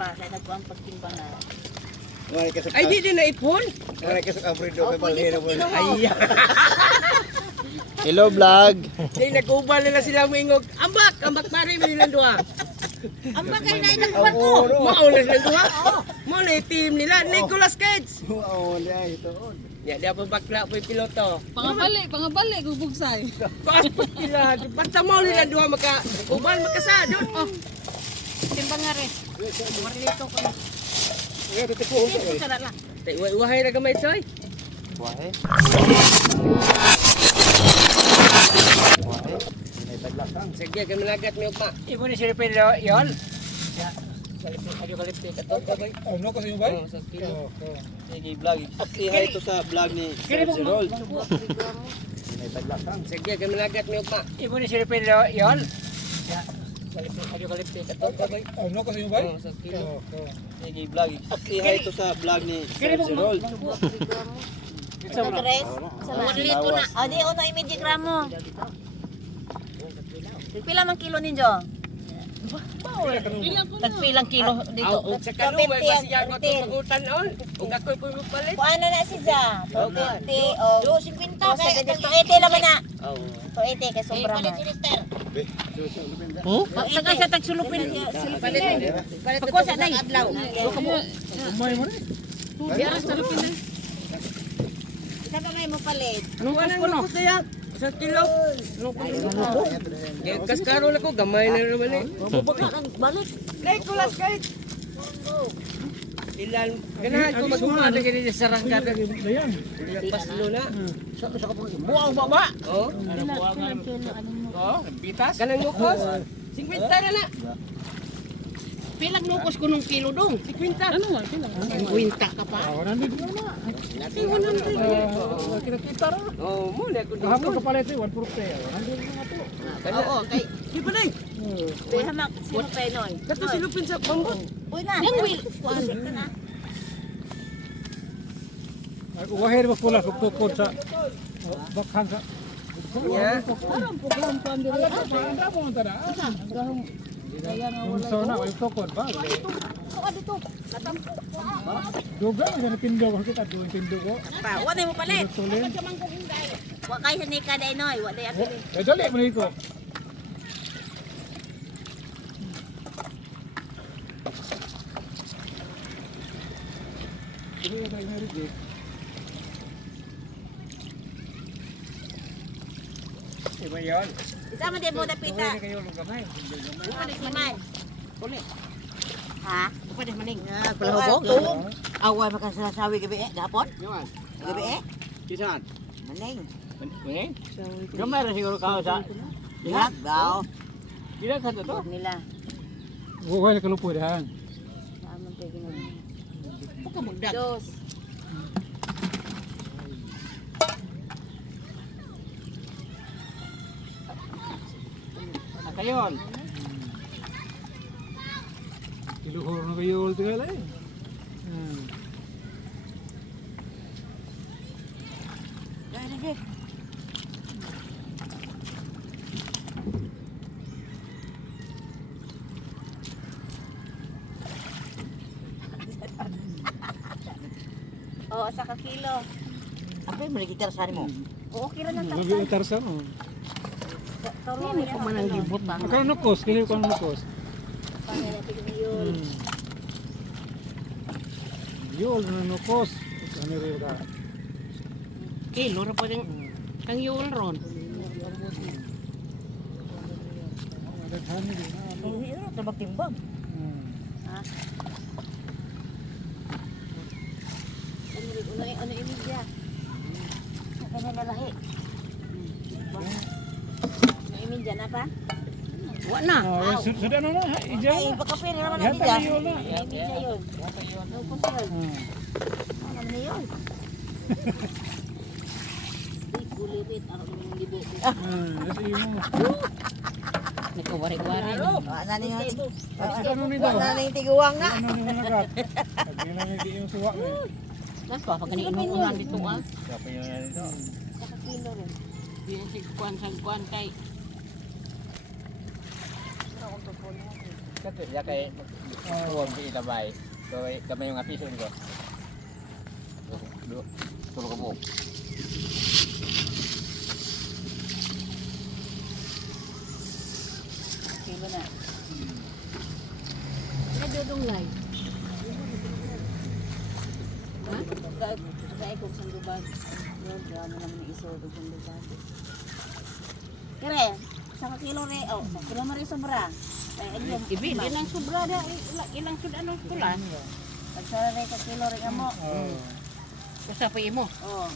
pa, kaya nagkuhan pagtimbang na. Ay, di din na ipon. Hello vlog. Di nag-ubal nila sila mingog. Ambak pare mo nilang duha. Ambak kayo na inagkuhan ko. Maulas ng duha. Mo na yung team nila, Nicolas Cage. Ya, dia apa bakla po yung piloto. Pangabali, gubugsay. Kapat sila. Basta mo nila duha ubal makasa doon. Timbang nga rin. Marito ko na. Dito ka na lang. Wahay na gamay choy. Wahe. Sige, kami lagat mi ugma. Ibu ni sila pero yon. Kalipit ka to babay. Ano kasi yung bay? Sa kilo. Sige vlog. Say hi to sa vlog ni Sir Gerald. Sige, kami lagat mi ugma. Ibu ni sila pero yon. Kalipit ka to babay. Ano kasi yung bay? Sa kilo. Sige vlog. Say hi to sa vlog ni Sir Gerald. Nag-rest. Marito na. O, di uno imidya gramo. Pila man kilo ninyo? Tagpilang kilo dito. Sa kalo may basiya ko to pagutan on. Ug ako'y pumapalit. Kuha na na siya. 250 o 50 kaya dito 80 naman na. 280 kay sobra man. Tagal sa tagsulupin. Palit ko sa nang adlaw. Umay mo ni. Diaras salupin na. Isa pa may mo palit. Anong kuno? Sa kilo. Kaskaro na ko, gamay na naman eh. Balik. Nicolas Cage. Ilan, ganahan ko Suma magmahal. na kini sa sarangga dayan. Paslo na. Buang baba. Oh, Oh, bitas. kanang lukos. 50 na na. Pilang lukos ko nung kilo dong. 50. Ano nga, sila? 50 ka pa. Orang nandito na. Kita-kita ra. Oh, muna ko Kahapon doon. ka palit 140. Nandito na to. Oo, kay Di ba na? Behamak sino penoy. Kato silupin sa bambot. Uy na. Yang will. Kuan ka na. Ako wahir mo pula kukod sa bakhan sa. Ya. Ada mo tada. Yung sauna ay tukod ba? Dito. Duga na pindog kita duwa pindog ko. Pa, wala mo palit. Tulin. Wa kay sa ni kada inoy, wala ya pili. Dali mo iko. Ini ay meron Iba yun. Isama din mo na pita. Uy, kayo lugamay. Ulit naman. Ulit. Ha? Pwede maning. Palahubog. Away makasasawi gabi eh. Gapon? Yaman. Gabi eh. Kisan. Maning. Ini? Gamay ra siguro ka sa. Dihat daw. Dila ka to. Nila. Buhay na kalupoy dahan. Naman kayo ginag. Huwag ka magdag. Dos. Kayon. Iluhor na kayo ulit ka lang. Dali. Oo, sa kakilo. Apa yung malagay tarasan mo? Oo, kilo ng Lagi tarasan. utarsan mo. Hindi ko man ang libot ba? Magkano nukos? Kaya ko nukos. Yul na nukos. Ano rin ka? Kilo na pwedeng kang yul ron. Nagdaghan din. Hindi na ito magtimbang. Ha? Ano imidya? Ano na lahi? Ano imidya na pa? Wala na. Sudah na na. Ijaw Ay, na. pakapin naman Yan natin dyan. tayo na. Imidya yun. Lupos yun. Ano na yun? Di kulirit. Ano yung libo? Nasa iyo mo. Nagkawari-wari. Wala na yung Ano nito? wala na yung tiguwang na. Ano nito nakat? Pag na hindi yung suwak na. Nas pa, pag iniinuunan dito ah. Siapa yung nito? Sa kakilo rin. Di na si kuan kay. Kasi ya kay huwag di itabay. So gamay yung apiso ko. Tulog mo. Kilo na. Nadudunglay. Kaya kung saan lubag. Yun, ano naman yung iso, kung lubag. Kire, sa kilo re, oh, sa kilo mari sobra. Ibil, ilang sobra na, ilang sud ano pula. Pagsara re ka kilo re ka mo. Usa pa imo. Oh,